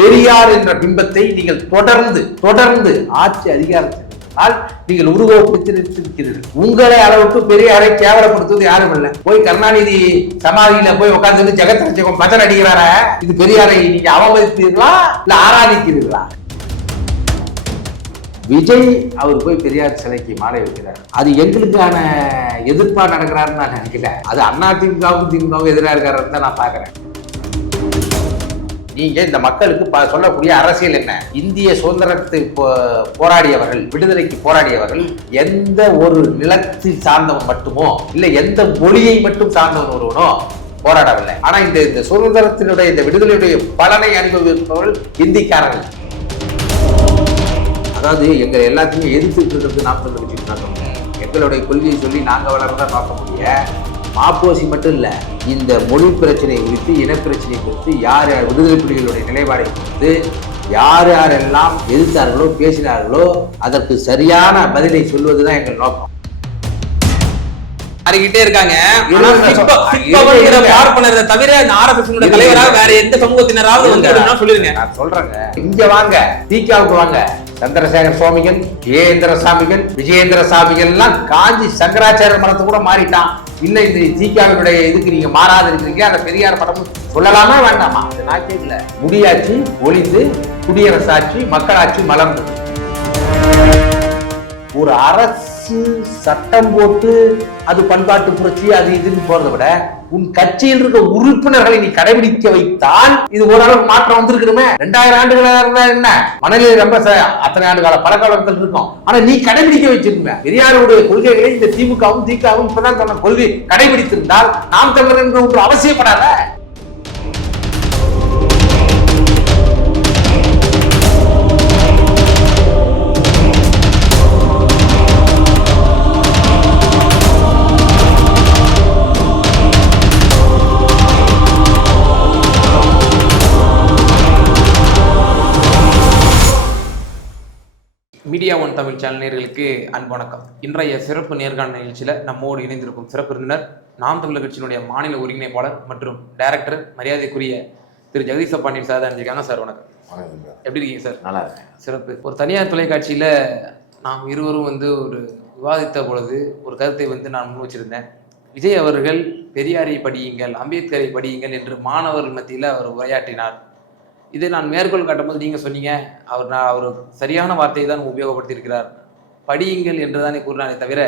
பெரியார் என்ற பிம்பத்தை நீங்கள் தொடர்ந்து ஆட்சி அதிகாரத்தில் நீங்கள் உருவப்படுத்திருக்கிறீர்கள். உங்களை அளவுக்கு பெரியாரை கேவலப்படுத்துவது யாரும் இல்லை. போய் கருணாநிதி சமாதியில போய் உட்கார்ந்து ஜெகத் ரட்சகம் பஜன் அடிக்கிறார, இது பெரியாரை நீங்க அவமதித்தீர்களா இல்ல ஆராதிக்கிறீர்களா? விஜய் அவர் போய் பெரியார் சிலைக்கு மாலை வைக்கிறார். அது எங்களுக்கான எதிர்ப்பா நடக்கிறாருன்னு நான் நினைக்கல. அது அதிமுகவும் திமுகவும் எதிராக இருக்காருன்னு தான் நான் பாக்குறேன். நீங்க இந்த மக்களுக்கு சொல்லக்கூடிய அரசியல் என்ன? இந்திய சுதந்திரத்தை போராடியவர்கள், விடுதலைக்கு போராடியவர்கள் எந்த ஒரு நிலத்தில் சார்ந்தவன் மட்டுமோ இல்ல எந்த மொழியை மட்டும் சார்ந்தவன் ஒருவனோ போராடவில்லை. ஆனா இந்த சுதந்திரத்தினுடைய இந்த விடுதலையுடைய பலனை அனுபவிப்பவர்கள் இந்திக்காரர்கள். அதாவது எங்களை எல்லாத்தையும் எதிர்த்துட்டு இருக்கிறது நாம் சொல்லிட்டு எங்களுடைய கொள்கையை சொல்லி நாங்க வளர்றதா பார்க்க முடிய மாப்போசி மட்டும் இல்ல, இந்த மொழி பிரச்சனை குறித்து, இனப்பிரச்சனை குறித்து, யார் யார் விடுதலை புலிகளுடைய நிலைப்பாடை குறித்து யார் யாரெல்லாம் எதிர்த்தார்களோ பேசினார்களோ அதற்கு சரியான பதிலை சொல்வதுதான் எங்கள் நோக்கம். மாறிக்கிட்டே இருக்காங்க. தவிர தலைவராக வேற எந்த சமூகத்தினராவது சொல்லிருங்க. நான் சொல்றேங்க, இங்க வாங்க, தீக்காவுக்கு வாங்க. சந்திரசேகர சுவாமிகள், ஜெயேந்திர சாமிகள், விஜயேந்திர சாமிகள் எல்லாம் காஞ்சி சங்கராச்சாரிய மரத்தை கூட மாறிட்டான். இன்னும் இந்த தீக்காவினுடைய இதுக்கு நீங்க மாறாத இருக்கீங்க. அந்த பெரியார் படம் சொல்லலாமா வேண்டாமா? நான் கேட்கல. முடியாட்சி ஒளிந்து குடியரசாட்சி மக்களாட்சி மலர்ந்தது. ஒரு அரசு சட்டம் போட்டு அது பண்பாட்டு புரட்சி அது இதுன்னு போறதை விட உன் கட்சியில் இருக்க உறுப்பினர்களை நீ கடைபிடிக்க வைத்தால் இது ஓரளவு மாற்றம் வந்திருக்கிறோமே. 2000 ஆண்டுகளா இருந்தா என்ன, மணலில் ரொம்ப அத்தனை ஆண்டு கால பழக்கவழக்கங்கள் இருக்கும். ஆனா நீ கடைபிடிக்க வச்சிருக்க பெரியாருடைய கொள்கைகளை இந்த திமுகவும் திகாவும் இப்பதான் தன்னை கொள்கை கடைபிடித்திருந்தால் நாம் தமிழர் என்று ஒன்று அவசியப்படாத. மீடியா ஒன் தமிழ் சேனல் நேயர்களுக்கு அன்பு வணக்கம். இன்றைய சிறப்பு நேர்காணல் நிகழ்ச்சியில் நம்மோடு இணைந்திருக்கும் சிறப்பு விருந்தினர் நாம் தமிழர் கட்சியினுடைய மாநில ஒருங்கிணைப்பாளர் மற்றும் டைரக்டர் மரியாதைக்குரிய திரு ஜெகதீச பாண்டியன் சார் தான் இருக்காங்க. சார் வணக்கம். எப்படி இருக்கீங்க சார்? நல்லா இருக்கேன். சிறப்பு. ஒரு தனியார் தொலைக்காட்சியில் நாம் இருவரும் ஒரு விவாதித்த பொழுது ஒரு கருத்தை நான் முன் வச்சிருந்தேன். விஜய் அவர்கள் பெரியாரை படியுங்கள், அம்பேத்கரை படியுங்கள் என்று மாணவர்கள் மத்தியில் அவர் உரையாற்றினார். இதை நான் மேற்கோள் காட்டும்போது நீங்கள் சொன்னீங்க, அவர் சரியான வார்த்தையை தான் உபயோகப்படுத்தியிருக்கிறார், படியுங்கள் என்று தானே கூறினாரே தவிர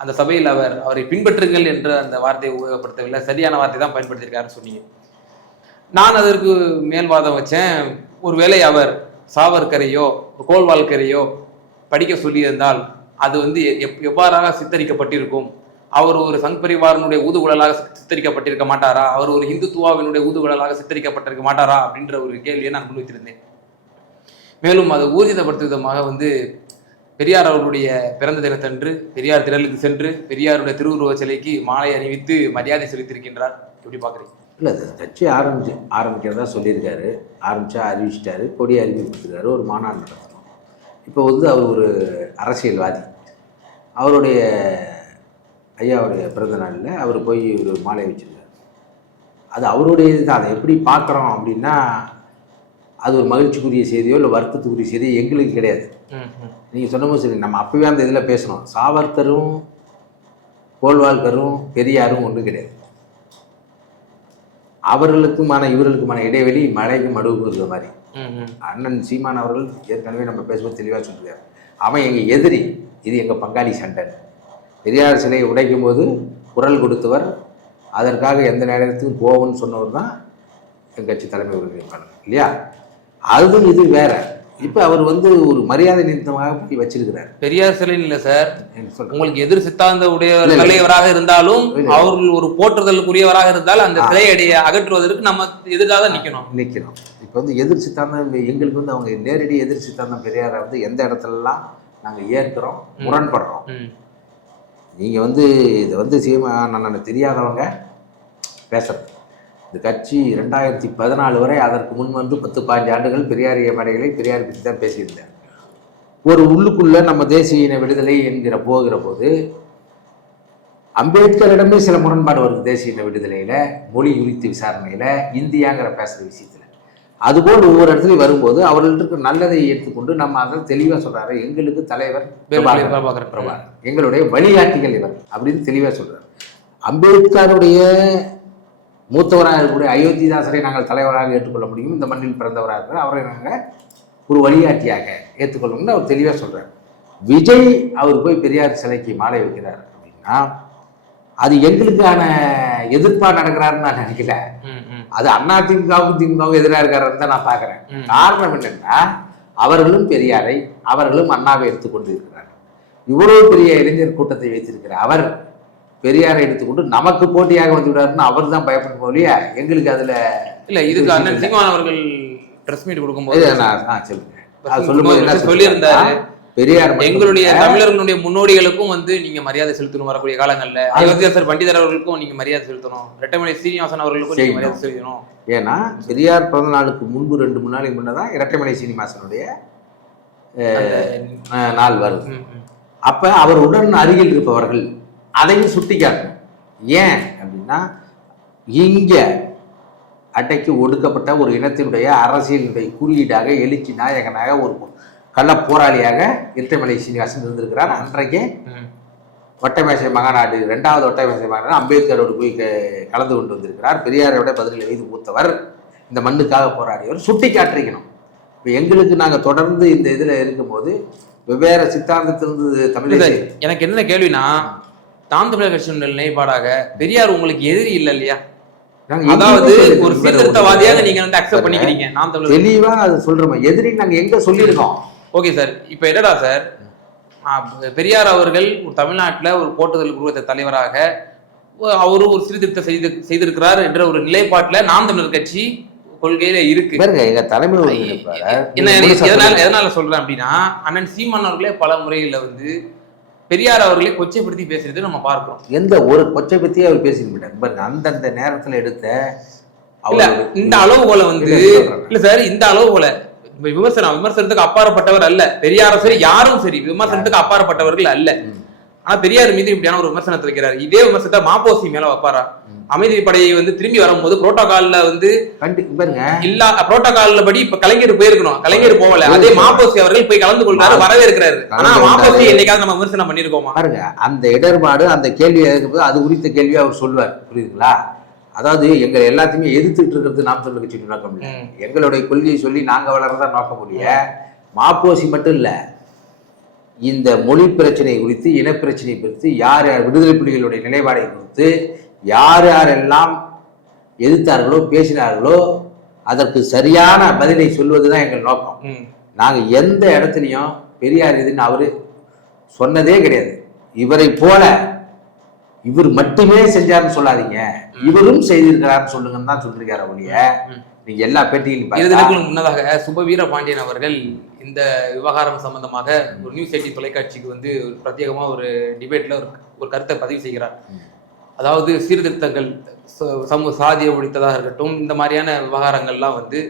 அந்த சபையில் அவரை பின்பற்றுங்கள் என்று அந்த வார்த்தையை உபயோகப்படுத்தவில்லை, சரியான வார்த்தை தான் பயன்படுத்தியிருக்காருன்னு சொன்னீங்க. நான் அதற்கு மேல்வாதம் வச்சேன், ஒருவேளை அவர் சாவர்கரையோ கோல்வால்கரையோ படிக்க சொல்லியிருந்தால் அது எவ்வாறாக சித்தரிக்கப்பட்டிருக்கும்? அவர் ஒரு சங் பரிவாரனுடைய ஊதுகுழலாக சித்தரிக்கப்பட்டிருக்க மாட்டாரா? அவர் ஒரு இந்துத்துவாவினுடைய ஊதுகுழலாக சித்தரிக்கப்பட்டிருக்க மாட்டாரா அப்படின்ற ஒரு கேள்வியை நான் முன்வைத்திருந்தேன். மேலும் அதை ஊர்ஜிதப்படுத்தும் விதமாக பெரியார் அவர்களுடைய பிறந்த தினத்தன்று பெரியார் திடலுக்கு சென்று பெரியாருடைய திருவுருவ சிலைக்கு மாலை அணிவித்து மரியாதை செலுத்தியிருக்கின்றார். எப்படி பார்க்குறீங்க? இல்லை, கட்சி ஆரம்பிக்கிறதா சொல்லியிருக்காரு, அறிவிச்சிட்டாரு, கொடி அறிவிச்சிருக்காரு, ஒரு மாநாடு நடத்தணும். இப்போ அவர் ஒரு அரசியல்வாதி. அவருடைய ஐயாவுடைய பிறந்த நாளில் அவர் போய் ஒரு மாலை வச்சிருக்காரு. அது அவருடைய இதுதான். அதை எப்படி பார்க்குறோம் அப்படின்னா அது ஒரு மகிழ்ச்சிக்குரிய செய்தியோ இல்லை வருத்தத்துக்குரிய செய்தியோ எங்களுக்கு கிடையாது. நீங்கள் சொன்னபோது சரி, நம்ம அப்போவே அந்த இதில் பேசணும். சாவர்கரும் கோல்வால்கரும் பெரியாரும் ஒன்றும் கிடையாது. அவர்களுக்குமான இவர்களுக்குமான இடைவெளி மழைக்கு மடுவுக்கு இருக்கிற மாதிரி. அண்ணன் சீமான் அவர்கள் ஏற்கனவே நம்ம பேசும்போது தெளிவாக சொல்லியிருக்காரு, அவன் எங்கள் எதிரி, இது எங்கள் பங்காளி சண்டை. பெரியார் சிலையை உடைக்கும் போது குரல் கொடுத்தவர், அதற்காக எந்த நேரத்துக்கும் போவோம்னு சொன்னவர் தான் எங்கள் கட்சி தலைமை ஒருங்கிணைப்பாளர் இல்லையா? அதுவும் இது வேற. இப்போ அவர் ஒரு மரியாதை நிமித்தமாக போய் வச்சிருக்கிறார். பெரியார் சிலை இல்லை சார், உங்களுக்கு எதிர் சித்தாந்த உடைய தலைவராக இருந்தாலும் அவர்கள் ஒரு போற்றுதலுக்குரியவராக இருந்தால் அந்த சிலையை அகற்றுவதற்கு நம்ம எதிராக நிற்கணும். இப்போ எதிர் சித்தாந்தம் எங்களுக்கு அவங்க நேரடி எதிர் சித்தாந்தம் பெரியாரை எந்த இடத்துலலாம் நாங்கள் ஏற்கிறோம், முரண்படுறோம். நீங்கள் இதை சீமான தெரியாதவங்க பேசுறது. இந்த கட்சி 2014 வரை அதற்கு முன் 10-15 ஆண்டுகள் பெரியாரிய மேடைகளை பெரியார் பற்றி தான் பேசியிருந்தார். ஒரு உள்ளுக்குள்ளே நம்ம தேசிய இன விடுதலை என்கிற போகிற போது அம்பேத்கரிடமே சில முரண்பாடு வருது. தேசிய இன விடுதலையில், மொழி குறித்து விசாரணையில், இந்தியாங்கிற பேசுகிற விஷயத்தில் அதுபோல் ஒவ்வொரு இடத்துலையும் வரும்போது அவர்கள்ட்ட இருக்கிற நல்லதை ஏற்றுக்கொண்டு நம்ம அதை தெளிவாக சொல்றாரு. எங்களுக்கு தலைவர் பிரபாகரன், எங்களுடைய வழிகாட்டிகள் இவர் அப்படின்னு தெளிவாக சொல்றாரு. அம்பேத்கருடைய மூத்தவராக இருக்கக்கூடிய அயோத்திதாசரை நாங்கள் தலைவராக ஏற்றுக்கொள்ள முடியும், இந்த மண்ணில் பிறந்தவராக இருக்கிறார், அவரை நாங்கள் ஒரு வழிகாட்டியாக ஏற்றுக்கொள்ளணும்னு அவர் தெளிவாக சொல்றாரு. விஜய் அவர் போய் பெரியார் சிலைக்கு மாலை வைக்கிறார் அப்படின்னா அது எங்களுக்கான எதிர்ப்பாக நடக்கிறாருன்னு நான் நினைக்கல. அது அதிமுகவுக்கும் திமுகவும் எதிராக இருக்காருன்னு தான் நான் பார்க்குறேன். காரணம் என்னன்னா அவர்களும் பெரியாரை அவர்களும் அண்ணாவை எடுத்துக்கொண்டு இருக்கிறார். இவ்வளவு பெரிய இளைஞர் கூட்டத்தை வைத்திருக்கிற அவர் பெரியாரை எடுத்துக்கொண்டு நமக்கு போட்டியாக வந்து விடாருன்னு அவர் தான் பயப்படும் போலியா எங்களுக்கு அதுல இல்ல. இதுக்கு அண்ணன் சீமான் அவர்கள் பிரஸ் மீட் கொடுக்கும்போது சொல்லும்போது சொல்லியிருந்தாரு, பெரியார் எங்களுடைய தமிழர்களுடைய முன்னோடிகளுக்கும் வந்து நீங்க மரியாதை செலுத்தணும், வரக்கூடிய காலங்கள்ல அயோத்தியாசர் பண்டிதர் அவர்களுக்கும் நீங்க மரியாதை செலுத்தணும், இரட்டைமலை சீனிவாசன் அவர்களுக்கும் நீங்க மரியாதை செலுத்தணும். ஏன்னா பெரியார் பிறந்த நாளுக்கு முன்பு 2-3 நாளைக்கு முன்னதான் இரட்டைமலை சீனிவாசனுடைய நாள் வருது. அப்ப அவர் உடன் அருகில் இருப்பவர்கள் அதையும் சுட்டி காட்டணும். ஏன் அப்படின்னா இங்க அட்டைக்கு ஒடுக்கப்பட்ட ஒரு இனத்தினுடைய அரசியலினுடைய குறியீடாக எழுச்சி நாயகனாக ஒரு கள்ள போராளியாக இரட்டைமலை சீனிவாசன் இருந்திருக்கிறார். அன்றைக்கே ஒட்டமேசை மகாநாடு 2வது ஒட்டமேசை மகாநாடு அம்பேத்கரோடு போய் கலந்து கொண்டு வந்திருக்கிறார். பெரியாரோட 17 வயது மூத்தவர், இந்த மண்ணுக்காக போராடியவர் சுட்டி காட்டிருக்கணும். இப்போ எங்களுக்கு நாங்கள் தொடர்ந்து இந்த இதில் இருக்கும்போது வெவ்வேறு சித்தாந்தத்திலிருந்து தமிழ் எனக்கு என்ன கேள்வினா, நாம் தமிழர் கட்சியினுடைய நிலைப்பாடாக பெரியார் உங்களுக்கு எதிரி இல்லை இல்லையா? அதாவது ஒரு சீர்திருத்தவாதியாக நீங்க வந்து அக்செப்ட் பண்ணிக்கிறீங்க. நாம் தமிழர் தெளிவா அது சொல்றோம், எதிரி நாங்க எங்க சொல்லியிருக்கோம். ஓகே சார், இப்போ என்னடா சார், பெரியார் அவர்கள் ஒரு தமிழ்நாட்டில் ஒரு போட்டுதல் குழுவத்தை தலைவராக அவரு ஒரு சீர்திருத்தம் செய்திருக்கிறார் என்ற ஒரு நிலைப்பாட்டில் நாம் தமிழர் கட்சி கொள்கையில இருக்கு. எங்க தலைமை எதனால சொல்றேன் அப்படின்னா, அண்ணன் சீமான் அவர்களே பல முறையில வந்து பெரியார் அவர்களே கொச்சைப்படுத்தி பேசுறது நம்ம பார்க்கிறோம். எந்த ஒரு கொச்சை பத்தியே அவர் பேசிட்டு அந்தந்த நேரத்துல எடுத்த இந்த அளவுகோல வந்து இல்ல சார், இந்த அளவுகோல விமர்சனத்துக்கு அப்பாற்பட்டவர் அல்ல பெரியாரும் சரி, யாரும் சரி விமர்சனத்துக்கு அப்பாற்பட்டவர்கள் அல்ல. ஆனா பெரியார் மீது இப்படியான ஒரு விமர்சனத்தை வைக்கிறார். இதே விமர்சனத்தை மாப்போசி மேல வைப்பாரா? அமைதி படையை வந்து திரும்பி வரும்போது புரோட்டோகால்ல வந்து இல்ல, புரோட்டோகால்ல படி இப்ப கலைஞர் போயிருக்கணும், கலைஞர் போகல, அதே மாப்போசி அவர்கள் போய் கலந்து கொள்றாரு, வரவேற்கிறாரு. ஆனா மாப்போசி என்னைக்காவது நம்ம விமர்சனம் பண்ணிருக்கோமா? பாருங்க, அந்த இடர்பாடு அந்த கேள்வி அது குறித்த கேள்வி அவர் சொல்லுவார், புரியுதுங்களா? அதாவது எங்களை எல்லாத்தையுமே எதிர்த்துட்டு இருக்கிறது நாம் தமிழர் கட்சி நோக்கம் இல்லை. எங்களுடைய கொள்கையை சொல்லி நாங்க வளர்றதா நோக்கம் முடிய மாப்போசி மட்டும் இல்ல, இந்த மொழி பிரச்சனை குறித்து, இனப்பிரச்சனை குறித்து, யார் யார் விடுதலை புலிகளுடைய நிலைப்பாடை குறித்து யார் யாரெல்லாம் எதிர்த்தார்களோ பேசினார்களோ அதற்கு சரியான பதிலை சொல்வதுதான் எங்கள் நோக்கம். நாங்க எந்த இடத்துலையும் பெரியார் எதுன்னு அவரு சொன்னதே கிடையாது. இவரை போல இவர் மட்டுமே செஞ்சாருன்னு சொல்லாதீங்க, இவரும் செய்திருக்கிறார்னு சொல்லுங்கன்னு தான் சொல்லிருக்காரு ஒழிய நீங்க எல்லா பேட்டியிலும். முன்னதாக சுபவீர பாண்டியன் அவர்கள் இந்த விவகாரம் சம்பந்தமாக ஒரு நியூஸ் 18 தொலைக்காட்சிக்கு வந்து பிரத்யேகமா ஒரு டிபேட்ல ஒரு கருத்தை பதிவு செய்கிறார். அதாவது சீர்திருத்தங்கள், சமூக சாதியை ஒழித்ததாக இருக்கட்டும், இந்த மாதிரியான விவகாரங்கள்லாம் வந்து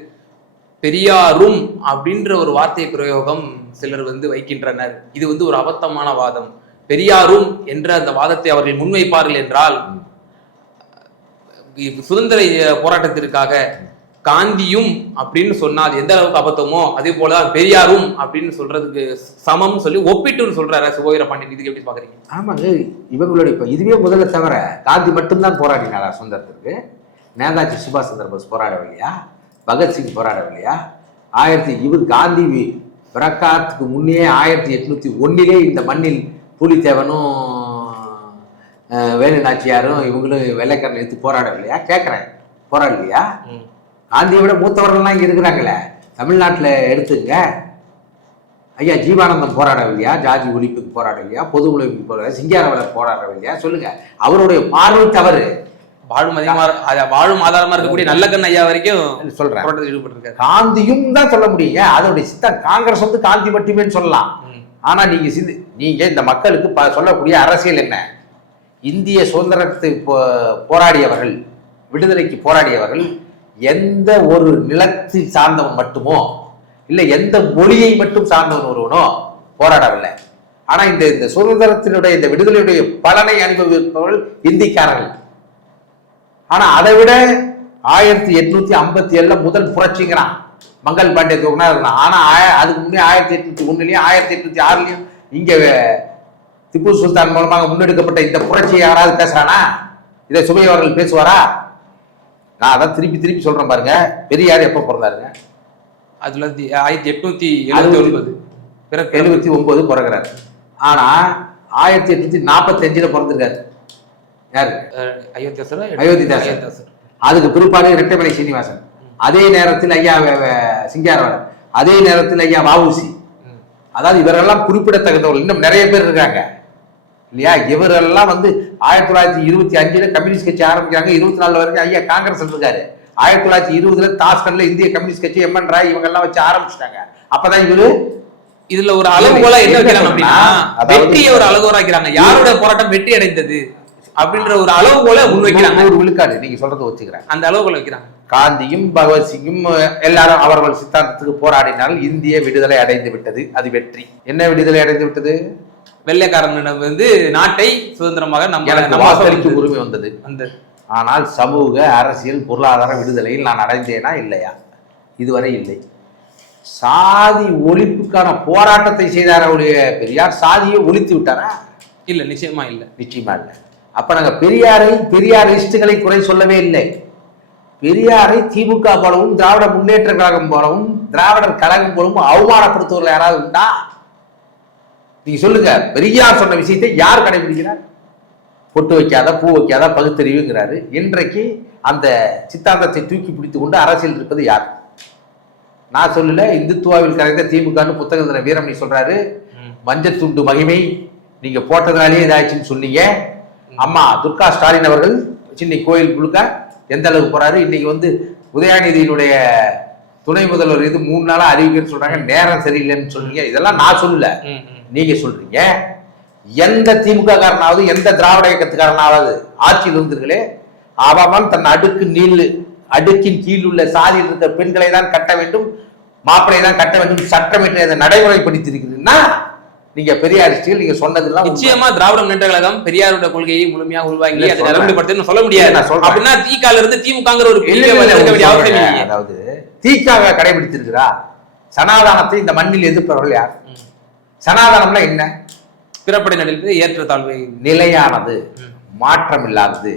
பெரியாரும் அப்படின்ற ஒரு வார்த்தை பிரயோகம் சிலர் வந்து வைக்கின்றனர். இது வந்து ஒரு அபத்தமான வாதம். பெரியாரும் என்ற அந்த வாதத்தை அவர்கள் முன்வைப்பார்கள் என்றால் சுதந்திர போராட்டத்திற்காக காந்தியும் அப்படின்னு சொன்னா அது எந்த அளவுக்கு அபத்தமோ அதே போல பெரியாரும் அப்படின்னு சொல்றதுக்கு சமம் சொல்லி ஒப்பிட்டு சொல்றாரு சுபவீர பாண்டியன். இதுக்கு எப்படி பாக்குறீங்க? ஆமாங்க, இவங்களுடைய இப்ப இதுவே முதல்ல தவிர காந்தி மட்டும்தான் போராடினாரா சுதந்திரத்திற்கு? நேதாஜி சுபாஷ் சந்திர போஸ் போராடவில்லையா? பகத்சிங் போராடவில்லையா? இவர் காந்தி பிரகாத்துக்கு முன்னே 1801 இந்த மண்ணில் பூலித்தேவனும் வேலு நாச்சியாரும் இவங்களும் வெள்ளைக்காரன் எடுத்து போராடவில்லையா? கேட்குறேன், போராடலையா? காந்தியை விட மூத்தவர்கள்லாம் இங்கே இருக்கிறாங்களே தமிழ்நாட்டில் எடுத்துங்க. ஐயா ஜீவானந்தம் போராடவில்லையா? ஜாதி ஒழிப்புக்கு போராடவில்லையா? பொது உழைப்புக்கு போராட, சிங்காரவளர் போராடவில்லையா? சொல்லுங்க. அவருடைய பார்வை தவறு. வாழும் ஆதாரமா இருக்கக்கூடிய நல்ல கண் ஐயா வரைக்கும் சொல்றேன் ஈடுபட்டிருக்காரு. காந்தியும் தான் சொல்ல முடியுங்க, அதோடைய சித்தம். காங்கிரஸ் வந்து காந்தி மட்டுமே சொல்லலாம். ஆனா நீங்க இந்த மக்களுக்கு சொல்லக்கூடிய அரசியல் என்ன? இந்திய சுதந்திரத்தை போராடியவர்கள், விடுதலைக்கு போராடியவர்கள் எந்த ஒரு நிலத்தில் சார்ந்தவன் மட்டுமோ இல்ல எந்த மொழியை மட்டும் சார்ந்தவன் ஒருவனோ போராடவில்லை. ஆனா இந்த சுதந்திரத்தினுடைய இந்த விடுதலையுடைய பலனை அனுபவிப்பவர்கள் இந்திக்காரர்கள். ஆனா அதை விட 1857 முதல் புரட்சிங்கிறான் மங்கள் பாண்டிய தூக்குனா இருந்தான். ஆனா அதுக்கு முன்னே 1801 1806 இங்க திப்பு சுல்தான் மூலமாக முன்னெடுக்கப்பட்ட இந்த புரட்சியை யாராவது பேசுறானா? இதை சுபை அவர்கள் பேசுவாரா? நான் அதான் திருப்பி திருப்பி சொல்றேன் பாருங்க. பெரியார் எப்ப பிறந்தாருங்க? 1879 பிறகுறாரு. ஆனா 1845 பிறந்திருக்காரு. யாரு? அயோத்திதாசர். அதுக்கு பிற்பாடு இரட்டைமலை சீனிவாசன், அதே நேரத்தில் ஐயா சிங்காரவன், அதே நேரத்தில் ஐயா வஉசி. அதாவது இவரெல்லாம் குறிப்பிடத்தக்கவர்கள். இன்னும் நிறைய பேர் இருக்காங்க இல்லையா? இவரெல்லாம் 1925 கம்யூனிஸ்ட் கட்சி ஆரம்பிக்கிறாங்க. 24 வரைக்கும் ஐயா காங்கிரஸ் இருக்காரு. 1920 தாஸ்கண்ட்ல இந்திய கம்யூனிஸ்ட் கட்சி எம்என் ராய் இவங்க எல்லாம் வச்சு ஆரம்பிச்சிட்டாங்க. அப்பதான் இவரு இதுல ஒரு அளவுகோலா என்ன வைக்கிறாங்க அப்படின்னா, வெற்றியை ஒரு அளவுகோலா வைக்கிறாங்க. யாரோட போராட்டம் வெற்றி அடைந்தது அப்படின்ற ஒரு அளவுகோல முன்வைக்கிறாங்க. ஒரு விழுக்காடு நீங்க சொல்றதை வச்சுக்கிறேன். அந்த அளவுகோல வைக்கிறாங்க. காந்தியும் பகவத்சிங்கும் எல்லாரும் அவர்கள் சித்தாந்தத்துக்கு போராடினால் இந்திய விடுதலை அடைந்து விட்டது. அது வெற்றி. என்ன விடுதலை அடைந்து விட்டது? வெள்ளைக்காரனிடம் நாட்டை சுதந்திரமாக நம்ம வாக்களிக்க உரிமை வந்தது. ஆனால் சமூக அரசியல் பொருளாதார விடுதலையில் நான் அடைந்தேனா இல்லையா? இதுவரை இல்லை. சாதி ஒழிப்புக்கான போராட்டத்தை செய்தார் அவருடைய பெரியார். சாதியை ஒழித்து விட்டாரா? இல்ல, நிச்சயமா இல்லை. நிச்சயமா இல்லை. அப்ப நாங்க பெரியாரிஸ்டுகளை குறை சொல்லவே இல்லை. பெரியாரை திமுக போலவும் திராவிட முன்னேற்ற கழகம் போலவும் திராவிடர் கழகம் போலவும் அவமானப்படுத்துவர்கள் யாராவது உண்டா? நீங்க சொல்லுங்க. பெரியார் சொன்ன விஷயத்தை யார் கடைபிடிக்கிறார்? பொட்டு வைக்காத, பூ வைக்காத, பகுத்தறிவுங்கிறாரு. இன்றைக்கு அந்த சித்தாந்தத்தை தூக்கி பிடித்து கொண்டு அரசியல் இருப்பது யார்? நான் சொல்லல. இந்துத்துவாவில் கரைந்த திமுகன்னு புத்தகத்துல வீரமணி சொல்றாரு. மஞ்சத்துண்டு மகிமை நீங்க போட்டதுனாலேயே இதாச்சுன்னு சொன்னீங்க. அம்மா துர்கா ஸ்டாலின் அவர்கள் சின்ன கோயில் முழுக்க எந்த அளவுக்கு போறாரு. இன்னைக்கு உதயாநிதியினுடைய துணை முதல்வர் 3 நாளா அறிவிக்கன்னு சொல்றாங்க. நேரம் சரியில்லைன்னு சொல்றீங்க. இதெல்லாம் நான் சொல்லல, நீங்க சொல்றீங்க. எந்த திமுக காரனாவது எந்த திராவிட இயக்கத்துக்காரனாவது ஆட்சியில் இருந்தீர்களே, அவன் தன் அடுக்கின் கீழ் உள்ள சாதியில் இருக்கிற பெண்களை தான் கட்ட வேண்டும், மாப்பிளை தான் கட்ட வேண்டும் சட்டம் என்று நடைமுறைப்படுத்திருக்கிறீங்கன்னா நீங்க பெரியாரிஸ்டுகள் நீங்க சொன்னதெல்லாம் நிச்சயமா திராவிட முன்னேற்ற கழகம் பெரியாரோட கொள்கையை முழுமையாக உள்வாங்கி அதை நடைமுறைப்படுத்த சொல்ல முடியாது. அப்படின்னா திகால இருந்து திமுகங்கிற ஒரு அதாவது திகாக கடைபிடித்திருக்கிறா. சனாதானத்தை இந்த மண்ணில் எதிர்ப்பவர்கள் யார்? சனாதானம்ல என்ன? பிறப்படை நடிப்பது ஏற்றத்தாழ்வு நிலையானது, மாற்றம் இல்லாதது.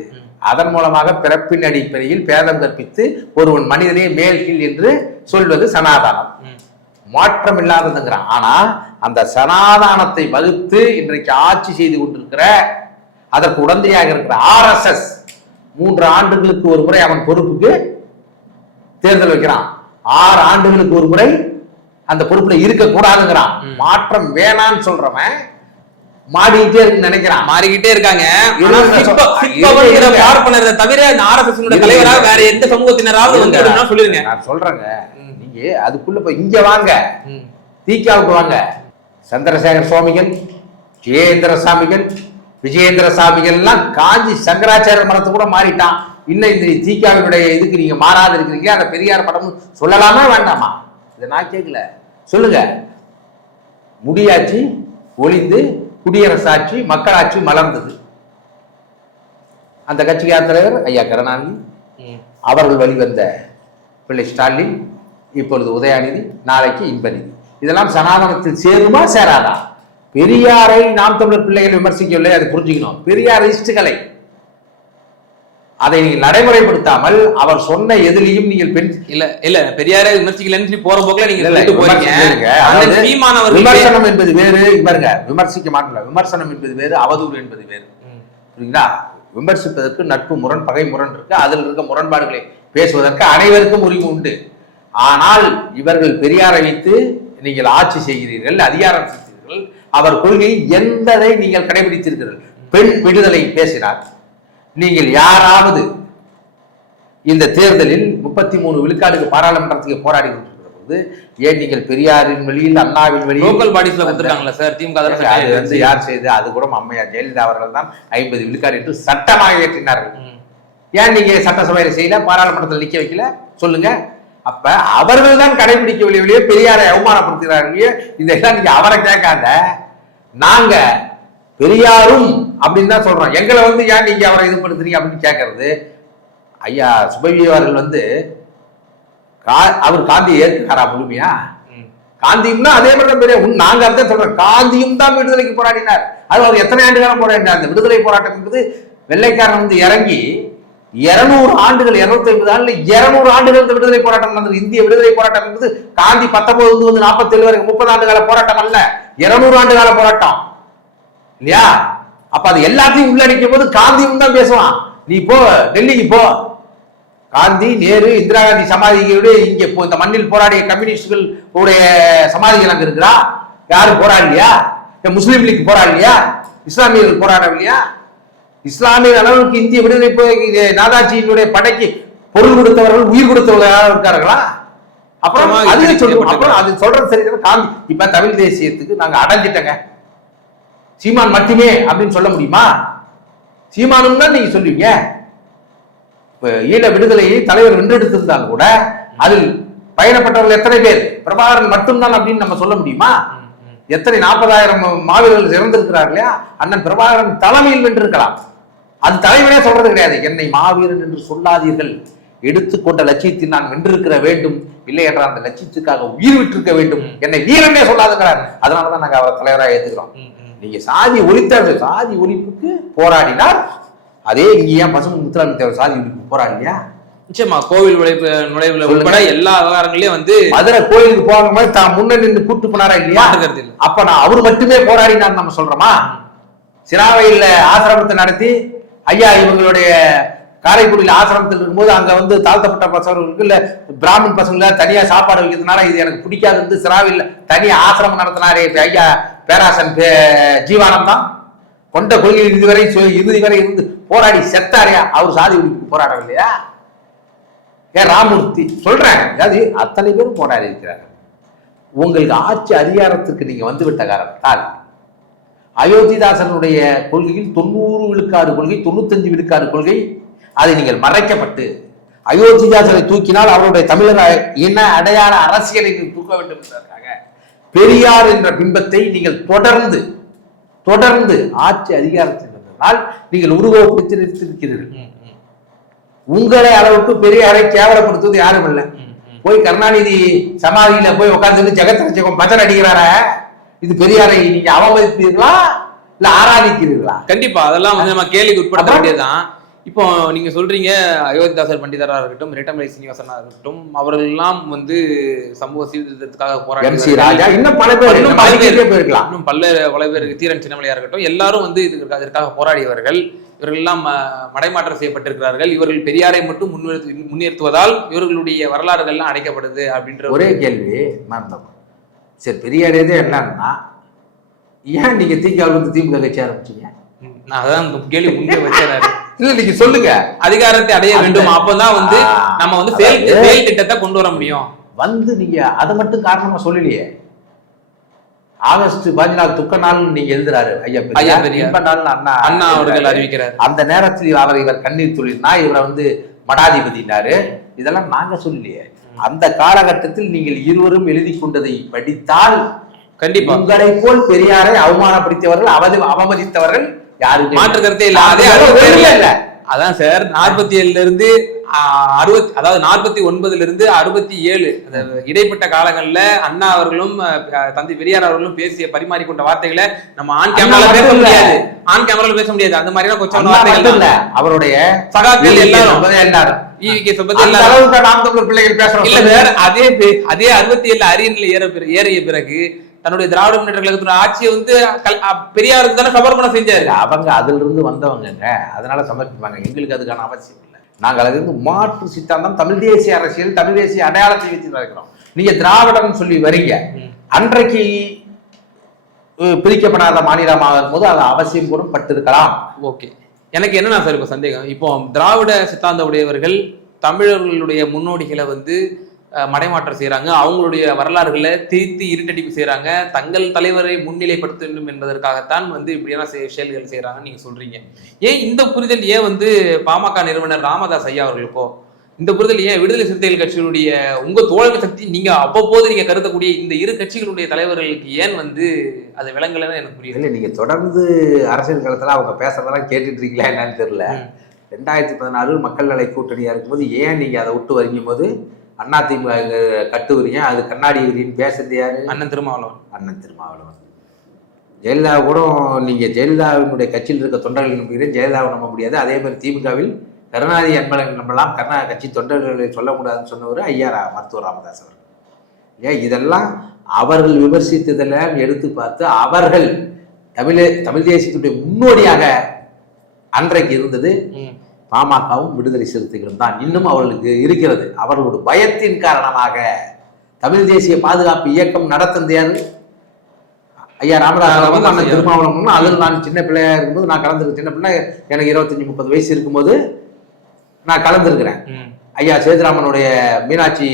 அதன் மூலமாக பிறப்பின் அடிப்படையில் பேதம் கற்பித்து ஒருவன் மனிதனே மேல் கீழ் என்று சொல்வது சனாதானம். மாற்றம் இல்லாததுங்கிறான். ஆனா அந்த சனாதானத்தை வகுத்து இன்றைக்கு ஆட்சி செய்து கொண்டிருக்கிற, அதற்கு உடந்தையாக இருக்கிற RSS 3 ஆண்டுகளுக்கு ஒரு முறை அவன் பொறுப்புக்கு தேர்தல் வைக்கிறான். 6 ஆண்டுகளுக்கு ஒரு முறை அந்த பொறுப்புல இருக்க கூடாதுங்கிறான். மாற்றம் வேணான்னு சொல்றவன் மாறிக்கிட்டே இருக்கு நினைக்கிறான். மாறிக்கிட்டே இருக்காங்க. தவிர தலைவராக வேற எந்த சமூகத்தினராவது சொல்லுங்க. நான் சொல்றேங்க, நீங்க அதுக்குள்ள போய் இங்க வாங்க, தீக்காவுக்கு வாங்க. சந்திரசேகர் சுவாமிகள், ஜெயேந்திர சாமிகள், விஜயேந்திர சாமிகள் எல்லாம் காஞ்சி சங்கராச்சாரிய மரத்தை கூட மாறிட்டான். இன்னும் இந்த தீக்காவினுடைய இதுக்கு நீங்க மாறாத இருக்கிறீங்க. அந்த பெரியார் படம் சொல்லலாமா வேண்டாமா? இதை நான் கேட்கல, சொல்லுங்க. முடியாட்சி ஒளிந்து குடியரசாட்சி மக்களாட்சி மலர்ந்தது. அந்த கட்சிக்கார தலைவர் ஐயா கருணாநிதி, அவர்கள் வழிவந்த பிள்ளை ஸ்டாலின், இப்பொழுது உதயாநிதி, நாளைக்கு இன்பநிதி. இதெல்லாம் சனாதனத்தில் சேருமா சேராதா? பெரியாரை நாம் தமிழர் பிள்ளைகள் விமர்சிக்கவில்லை, அதை புரிஞ்சுக்கணும். பெரியாரிஸ்டுகளை அதை நீங்கள் நடைமுறைப்படுத்தாமல் அவர் சொன்ன எதிலையும் நீங்கள் இல்ல பெரியாரை விமர்சிக்கலன்னு போற போக்குல நீங்க விமர்சனம் என்பது வேறு. பாருங்க, விமர்சிக்க மாட்டல. விமர்சனம் என்பது வேறு, அவதூறு என்பது வேறு. புரியுங்களா? விமர்சிப்பதற்கு நட்பு முரண், பகை முரண் இருக்கு. அதில் இருக்க முரண்பாடுகளை பேசுவதற்கு அனைவருக்கும் உரிமை உண்டு. ஆனால் இவர்கள் பெரியாரை வைத்து நீங்கள் ஆட்சி செய்கிறீர்கள், அதிகாரம் செய்கிறீர்கள். அவர் கொள்கை எந்ததை நீங்கள் கடைபிடித்திருக்கிறீர்கள்? பெண் விடுதலை பேசினார். நீங்கள் யாராவது இந்த தேர்தலில் 33 விழுக்காடுக்கு பாராளுமன்றத்துக்கு போராடி கொண்டிருக்கிற போது ஏன் நீங்கள் பெரியாரின் வழியில், அண்ணாவின் வழியில் லோக்கல் பாடிஸ்ல கொடுத்துருக்காங்களா சார்? திமுக யார் செய்து? அது கூட அம்மையார் ஜெயலலிதா அவர்கள் தான் 50 விழுக்காடு என்று சட்டமாக ஏற்றினார்கள். ஏன் நீங்க சட்டசபையில செய்யல, பாராளுமன்றத்தில் நிக்க வைக்கல? சொல்லுங்க. அப்ப அவர்கள் தான் கடைபிடிக்கவில்லையே, பெரியாரை அவமானப்படுத்துகிறார்கள். இதெல்லாம் நீங்க அவரை கேட்காத, நாங்க பெரியாரும் அப்படின்னு தான் சொல்றோம். எங்களை ஏன் நீங்க அவரை இது படுத்துறீங்க அப்படின்னு கேட்கறது ஐயா சுபவி அவர்கள் வந்து அவர் காந்தியை ஏற்கிறாரா முழுமையா? காந்தியும்னா அதே மாதிரி தான் பெரிய நாங்க அர்த்தம் சொல்றோம். காந்தியும் தான் விடுதலைக்கு போராடினார். அது அவர் எத்தனை ஆண்டு காலம் போராடினார்? அந்த விடுதலை போராட்டம் என்பது வெள்ளைக்காரன் வந்து இறங்கி 200 ஆண்டுகள் 250 ஆண்டுல 200 ஆண்டுகள் இந்த விடுதலை போராட்டம் நடந்தது. இந்திய விடுதலை போராட்டம் என்பது காந்தி 19 வந்து 47 வரைக்கும் 30 ஆண்டு கால போராட்டம் அல்ல, 200 ஆண்டு கால போராட்டம் இல்லையா? அப்ப அது எல்லாத்தையும் உள்ளடக்கிய போது காந்தியும் தான் பேசுவான். நீ போ டெல்லிக்கு போ, காந்தி நேரு இந்திரா காந்தி சமாதிகளோட இங்க இந்த மண்ணில் போராடிய கம்யூனிஸ்டுகள் உடைய சமாதிகள் அங்க இருக்கிறா. யாரும் போராடலையா? முஸ்லீம் லீக் போராடலையா? இஸ்லாமியர்கள் போராடலையா? இஸ்லாமிய அளவுக்கு இந்திய விடுதலை நாதாஜியினுடைய படைக்கு பொருள் கொடுத்தவர்கள் உயிர் கொடுத்தவர்கள் இருக்கார்களா? அப்புறம் அது சொல்றது சரி. காந்தி இப்ப தமிழ் தேசியத்துக்கு நாங்க அடைஞ்சிட்டங்க சீமான் மட்டுமே அப்படின்னு சொல்ல முடியுமா? சீமானும் தான் நீங்க சொல்லுவீங்க. இப்ப ஈழ விடுதலையை தலைவர் வென்றெடுத்திருந்தால் கூட அதில் பயணப்பட்டவர்கள் எத்தனை பேர்? பிரபாகரன் மட்டும்தான் அப்படின்னு நம்ம சொல்ல முடியுமா? எத்தனை 40,000 மாவீரர்கள் இறந்திருக்கிறார் இல்லையா? அண்ணன் பிரபாகரன் தலைமையில் வென்றிருக்கலாம். அது தலைவனே சொல்றது கிடையாது. என்னை மாவீரன் என்று சொல்லாதீர்கள், எடுத்துக்கொண்ட லட்சியத்தில் நான் வென்றிருக்கிற வேண்டும், இல்லை என்றால் அந்த லட்சியத்துக்காக உயிர் விட்டிருக்க வேண்டும், என்னை வீரனே சொல்லாதுங்கிறார். அதனாலதான் நாங்க அவரை தலைவராக ஏத்துக்கிறோம். நீங்க சாதி ஒழித்தார்கள், சாதி ஒழிப்புக்கு போராடினார். அதே இங்க ஏன் பசுமன் முத்துராமலிங்க தேவர் சாதி ஒழிப்புக்கு போராடியா? நிச்சயமா கோவில் நுழைவுல உட்பட எல்லா விவகாரங்களையும் வந்து மதுரை கோயிலுக்கு போகிற மாதிரி தான் முன்ன நின்று கூட்டு போனாரா இல்லையா? அப்ப நான் அவர் மட்டுமே போராடினார் நம்ம சொல்றோமா? சிராவையில் ஆசிரமத்தை நடத்தி ஐயா இவங்களுடைய காரைக்குடியில் ஆசிரமத்தில் இருக்கும்போது அங்க வந்து தாழ்த்தப்பட்ட பசங்களுக்கு இல்ல பிராமண் பசங்கள தனியா சாப்பாடு வைக்கிறதுனால இது எனக்கு பிடிக்காது வந்து சிராவையில் தனியா ஆசிரமம் நடத்தினாரே ஐயா பேராசன் ஜீவானம் தான் கொண்ட கொள்கையில் இறுதி வரை இருந்து போராடி செத்தாரியா? அவர் சாதி ஒழிப்புக்கு போராடவில்லையா? ஏன் ராமூர்த்தி சொல்றேன், அதாவது அத்தனை பேரும் போராடி இருக்கிறார்கள். உங்களுக்கு ஆட்சி அதிகாரத்துக்கு நீங்க வந்துவிட்ட காரணத்தால் அயோத்திதாசனுடைய கொள்கையில் 90 விழுக்காடு கொள்கை, 95 விழுக்காடு கொள்கை அதை நீங்கள் மறைக்கப்பட்டு அயோத்திதாசனை தூக்கினால் அவருடைய தமிழக இன அடையாள அரசியலை தூக்க வேண்டும் என்பதற்காக பெரியார் என்ற பிம்பத்தை நீங்கள் தொடர்ந்து ஆட்சி அதிகாரத்தில் இருந்ததால் நீங்கள் உருவப்படுத்தி நிறுத்திருக்கிறீர்கள். உங்களை அளவுக்கு பெரியாரை கேவலப்படுத்துவது யாரும் இல்லை. போய் கருணாநிதி சமாதியில போய் உட்கார்ந்து ஜெகத்ரட்சகம் பஜன் அடிக்கிறார, இது பெரியாரை நீங்க அவமதிப்பீர்களா இல்ல ஆராதிக்கிறீர்களா? கண்டிப்பா அதெல்லாம் வந்து நம்ம கேள்விக்கு உட்படுத்த வேண்டியதுதான். இப்போ நீங்க சொல்றீங்க அயோத்திதாசர் பண்டிதராக இருக்கட்டும், இரட்டமலை சீனிவாசனா இருக்கட்டும், அவர்கள் எல்லாம் வந்து சமூக சீர்திருத்தத்துக்காக போராடி இன்னும் பல பேர் பல பேர் தீரன் சின்னமலையா இருக்கட்டும், எல்லாரும் வந்து இதற்காக போராடியவர்கள். இவர்கள் எல்லாம் மடைமாற்றம் செய்யப்பட்டிருக்கிறார்கள். இவர்கள் பெரியாரை மட்டும் முன்னிறுத்துவதால் இவர்களுடைய வரலாறுகள் எல்லாம் அடைக்கப்படுது அப்படின்ற ஒரே கேள்வி. சரி, பெரியாரே என்னன்னா ஏன் நீங்க திமுக கட்சி ஆரம்பிச்சீங்க? நான் அதான் கேள்வி முன்னே வச்சாரு. இல்ல நீங்க சொல்லுங்க. அதிகாரத்தை அடைய வேண்டும், அப்பதான் வந்து நம்ம வந்து செயல் திட்டத்தை கொண்டு வர முடியும். வந்து நீங்க அதை மட்டும் காரணமா சொல்லலையே. ஆகஸ்ட் 14 துக்க நாள் நீங்க எழுதுறாரு ஐயா பெரியார் அண்ணா அவர்கள் அறிவிக்கிறார். அந்த நேரத்தில் இவர் கண்ணீர் துளினா இவரை வந்து மடாதிபதினாரு. இதெல்லாம் நாங்க சொல்லலையே. அந்த காலகட்டத்தில் நீங்கள் இருவரும் எழுதி கொண்டதை படித்தால் கண்டிப்பா உங்களை போல் பெரியாரை அவமானப்படுத்தியவர்கள் அவமதித்தவர்கள் யாரும் மாற்று கருத்தே இல்ல. அதான் சார் 47 இருந்து 60, அதாவது 49 இருந்து 67 அந்த இடைப்பட்ட காலங்கள்ல அண்ணா அவர்களும் தந்தை பெரியார் அவர்களும் பேசிய பரிமாறிக்கொண்ட வார்த்தைகளை நம்ம ஆன் கேமரால பேச முடியாது. அந்த மாதிரிலாம் கொஞ்சம் வார்த்தைகள் இல்ல. அவருடைய சகாக்கள் எல்லாரும் பிள்ளைகள் பேசுறோம் இல்ல சார். அதே 67 அரியணையில் ஏறிய பிறகு தன்னுடைய திராவிட முன்னேற்ற கழகத்தோட ஆட்சியை வந்து பெரியாருக்கு தானே சமர்ப்பணம் செஞ்சாரு. அவங்க அதுல இருந்து வந்தவங்க, அதனால சமர்ப்பிப்பாங்க. எங்களுக்கு அதுக்கான அவசியம் இல்லை. நாங்கள் அதுல இருந்து மாற்று சித்தாந்தம், தமிழ் தேசிய அரசியல், தமிழ் தேசிய அடையாளத்தை வச்சு நடக்கிறோம். நீங்க திராவிடம் சொல்லி வரீங்க. அன்றைக்கு பிரிக்கப்படாத மாநிலமாக போது அது அவசியம் கூட பட்டிருக்கலாம். ஓகே, எனக்கு என்னன்னா சார் இப்ப சந்தேகம், இப்போ திராவிட சித்தாந்த உடையவர்கள் தமிழர்களுடைய முன்னோடிகளை வந்து மடைமாற்றம் செய்யறாங்க, அவங்களுடைய வரலாறுகளை திரித்து இருட்டடிப்பு செய்யறாங்க, தங்கள் தலைவரை முன்னிலைப்படுத்த வேண்டும் என்பதற்காகத்தான் வந்து இப்படியான செயல்கள் செய்யறாங்கன்னு நீங்க சொல்றீங்க. ஏன் இந்த புரிதல் ஏன் வந்து பாமக நிறுவனர் ராமதாஸ் ஐயா அவர்களுக்கோ இந்த புரிதல் ஏன் விடுதலை சிறுத்தைகள் கட்சியினுடைய உங்க தோழமை சக்தி நீங்க அவ்வப்போது நீங்க கருத்தக்கூடிய இந்த இரு கட்சிகளுடைய தலைவர்களுக்கு ஏன் வந்து அது விளங்கலன்னு எனக்கு புரியல. நீங்க தொடர்ந்து அரசியல் களத்துல அவங்க பேசுறதெல்லாம் கேட்டுட்டு இருக்கீங்களா என்னன்னு தெரியல. 2016 மக்கள் நலை கூட்டணியாக இருக்கும்போது ஏன் நீங்கள் அதை விட்டு வரீங்கும் போது அதிமுக கட்டுவீங்க, அது கண்ணாடி விரின்னு பேசுறது யாரு? அண்ணன் திருமாவளவன். அண்ணன் திருமாவளவன். ஜெயலலிதா கூட நீங்கள் ஜெயலலிதாவினுடைய கட்சியில் இருக்க தொண்டர்கள் நம்புகிறேன், ஜெயலலிதாவை நம்ப முடியாது. அதே மாதிரி திமுகவில் கருணாநிதி அன்பழகன் நம்பலாம், கட்சி தொண்டர்களை சொல்ல முடியாதுன்னு சொன்னவர் ஐயா மருத்துவர் ராமதாஸ் அவர். ஏன் இதெல்லாம் அவர்கள் விமர்சித்ததெல்லாம் எடுத்து பார்த்து அவர்கள் தமிழ் தேசியத்துடைய முன்னோடியாக அன்றைக்கு இருந்தது பாமகவும் விடுதலை சிறுத்தைகளும் தான். இன்னும் அவர்களுக்கு இருக்கிறது. அவர்களுடைய பயத்தின் காரணமாக தமிழ் தேசிய பாதுகாப்பு இயக்கம் நடத்தது யாரு? ஐயா ராமதாஸ், அண்ணன் திருமாவளவன். அதில் நான் சின்ன பிள்ளையா இருக்கும்போது நான் கலந்துருக்கேன். சின்ன பிள்ளை எனக்கு 25-30 வயசு இருக்கும்போது நான் கலந்துருக்கிறேன். ஐயா சேதுராமனுடைய மீனாட்சி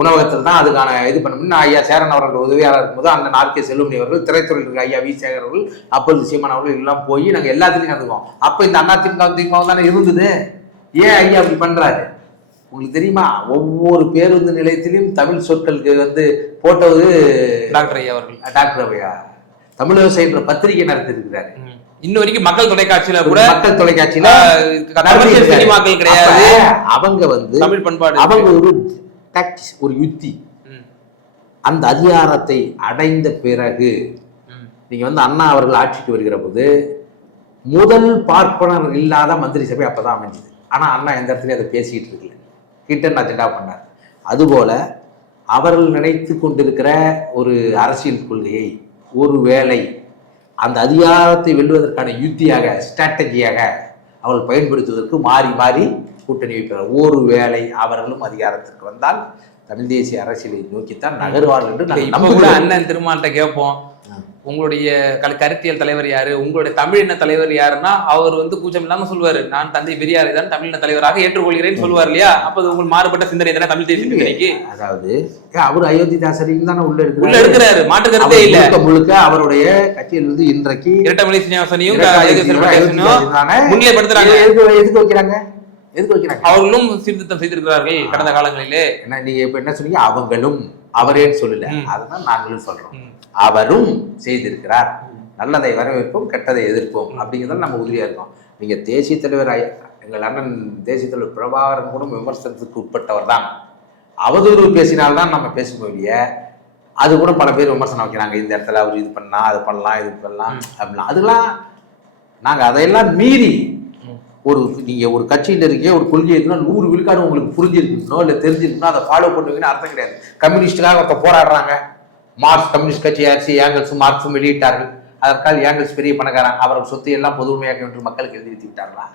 உணவகத்தில் தான் அதுக்கான இது பண்ணணும். நான் ஐயா சேரன் அவர்கள் உதவியாளர் இருக்கும்போது அண்ணன் ஆர்கே செல்லுமணி அவர்கள், திரைத்துறையில் இருக்க ஐயா வி சேகர் அவர்கள், அப்பொழுது சீமான் அவர்கள் எல்லாம் போய் நாங்கள் எல்லாத்துலையும் கலந்துக்குவோம். அப்போ இந்த அதிமுக தானே இருந்தது. ஏன் ஐயா அப்படி பண்றாரு உங்களுக்கு தெரியுமா? ஒவ்வொரு பேருந்து நிலையத்திலும் தமிழ் சொற்களுக்கு போட்டது டாக்டர் ஐயா அவர்கள். டாக்டர் ஐயா தமிழோசை என்ற பத்திரிகை நடத்திருக்கிறாரு. இன்ன வரைக்கும் மக்கள் தொலைக்காட்சியில கூட, மக்கள் தொலைக்காட்சியில சினிமாக்கள் கிடையாது. அவங்க தமிழ் பண்பாடு, அவங்க ஒரு டாக்டிக்ஸ், ஒரு யுக்தி. அந்த அதிகாரத்தை அடைந்த பிறகு நீங்க அண்ணா அவர்கள் ஆட்சிக்கு வருகிற போது முதல் பார்ப்பனர் இல்லாத மந்திரி சபை அப்பதான் அமைஞ்சது. ஆனா அண்ணா எந்த இடத்துலயும் அதை பேசிக்கிட்டு இருக்கல, கிட்ட அஜெண்டா பண்ணார். அதுபோல அவர்கள் நினைத்து கொண்டிருக்கிற ஒரு அரசியல் கொள்கையை ஒருவேளை அந்த அதிகாரத்தை வெல்வதற்கான யுத்தியாக, ஸ்ட்ராட்டஜியாக அவர்கள் பயன்படுத்துவதற்கு மாறி மாறி கூட்டணி வைக்கிறார். ஒருவேளை அவர்களும் அதிகாரத்திற்கு வந்தால் தமிழ் தேசிய அரசியலை நோக்கித்தான் நகர்வார்கள் என்று நம்ம அண்ணன் திருமால்கிட்ட கேட்போம், உங்களுடைய கருத்தியல் தலைவர் யாரு, உங்களுடைய தமிழின தலைவர் யாருன்னா அவர் கூச்சம் இல்லாம சொல்லுவாரு, நான் தந்தை பெரியாரை தான் தமிழின தலைவராக ஏற்றுக்கொள்கிறேன்னு சொல்லுவார் இல்லையா? அப்ப உங்களுக்கு மாறுபட்ட சிந்தனை தானே தமிழ் தேசிய சிந்தனைக்கு. அதாவது அவர் அயோத்திதாசரையும் தானே உள்ள இருக்கிறாரு, மாற்று கருத்தே இல்ல. முழுக்க அவருடைய கட்சியிலிருந்து இன்றைக்கு இரட்டமலை சீனிவாசனையும் முன்னிலைப்படுத்துறாங்க. எதுக்கு வைக்கிறாங்க? எதுக்கு வைக்கிறாங்க? அவர்களும் சீர்திருத்தம் செய்திருக்கிறார்கள் கடந்த காலங்களிலே. நீங்க இப்ப என்ன சொன்னீங்க? அவங்களும், அவரேன்னு சொல்லல, அதுதான் நாங்களும் சொல்றோம். அவரும் செய்திருக்கிறார். நல்லதை வரவேற்போம், கெட்டதை எதிர்ப்போம் அப்படிங்கிறத நம்ம உறுதியா இருக்கோம். நீங்க தேசிய தலைவர் எங்கள் அண்ணன் தேசிய தலைவர் பிரபாகரன் கூட விமர்சனத்துக்கு உட்பட்டவர் தான். அவதூறு பேசினால்தான் நம்ம பேசுவோம் இல்லையா? அது கூட பல பேர் விமர்சனம் வைக்கிறாங்க. இந்த இடத்துல அவர் இது பண்ணா, அது பண்ணலாம், இது பண்ணலாம் அப்படின்னா, அதெல்லாம் நாங்க அதையெல்லாம் மீறி நீங்க ஒரு கட்சியில் இருக்கீங்க, ஒரு கொள்கை இருக்குன்னா 100 விழுக்காடு உங்களுக்கு புரிஞ்சிருக்கணும், இல்லை தெரிஞ்சிருக்கணும், அதை ஃபாலோ பண்ணுவீங்கன்னு அர்த்தம் கிடையாது. கம்யூனிஸ்டுக்காக போராடுறாங்க. மார்க்ஸ் கம்யூனிஸ்ட் கட்சி ஆட்சி, ஏங்கல்ஸும் மார்க்ஸும் வெளியிட்டார்கள். அதற்காக ஏங்கல்ஸ் பெரிய பணக்காரன், அவர்கள் சொத்து எல்லாம் பொது உரிமையாக்க என்று மக்களுக்கு எழுதி வைத்துக்கிட்டார்களா?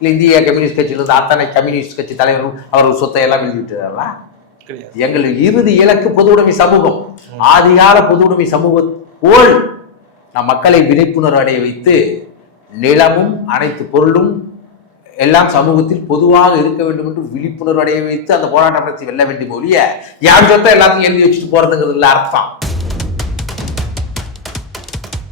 இல்லை இந்திய கம்யூனிஸ்ட் கட்சியிலிருந்து அத்தனை கம்யூனிஸ்ட் கட்சி தலைவர்கள் அவர்கள் சொத்தை எல்லாம் எழுதி விட்டார்களா? எங்கள் இறுதி இலக்கு பொது உடைமை சமூகம். ஆதிகால பொது உடைமை சமூகம் போல் நம் மக்களை விழிப்புணர்வு அடைய வைத்து நிலமும் அனைத்து பொருளும் எல்லாம் சமூகத்தில் பொதுவாக இருக்க வேண்டும் என்று விழிப்புணர்வு அடைய வைத்து அந்த போராட்டம் நடத்தி வெல்ல வேண்டும் ஒழிய யார் சொத்தை எல்லாத்தையும் எழுதி வச்சுட்டு போறதுங்கிறது இல்லை அர்த்தம்.